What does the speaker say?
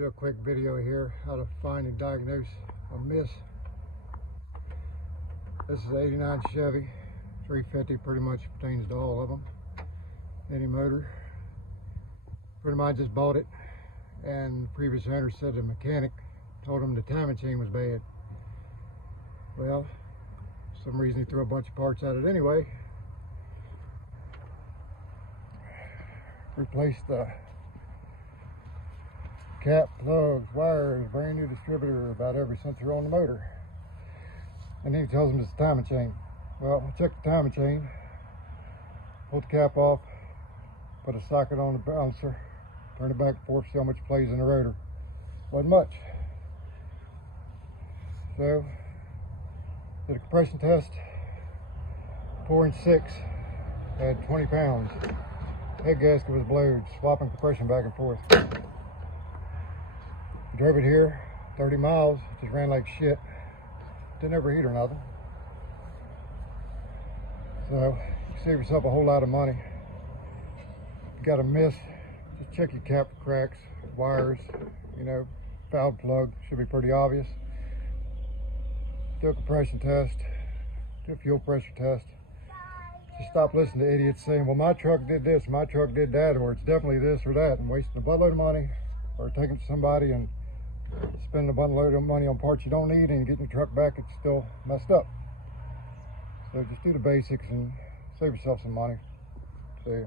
Do a quick video here how to find and diagnose a miss. This is an 89 Chevy 350, pretty much pertains to all of them. Any motor. Pretty much just bought it, and the previous owner said the mechanic told him the timing chain was bad. Well, for some reason he threw a bunch of parts at it anyway. Replaced the cap, plugs, wires, brand new distributor, about every sensor on the motor. And then he tells him it's the timing chain. Well, I checked the timing chain, pulled the cap off, put a socket on the bouncer, turn it back and forth, see how much plays in the rotor. Wasn't much. So, did a compression test, 4'6", had 20 pounds. Head gasket was blowed, swapping compression back and forth. Drove it here, 30 miles, just ran like shit. Didn't overheat or nothing. So, you save yourself a whole lot of money. You got a miss, just check your cap for cracks, wires, valve plug, should be pretty obvious. Do a compression test, do a fuel pressure test. Just stop listening to idiots saying, well, my truck did this, my truck did that, or it's definitely this or that, and wasting a buttload of money, or taking it to somebody and spending a buttload of money on parts you don't need, and getting your truck back, it's still messed up. So just do the basics and save yourself some money. See ya.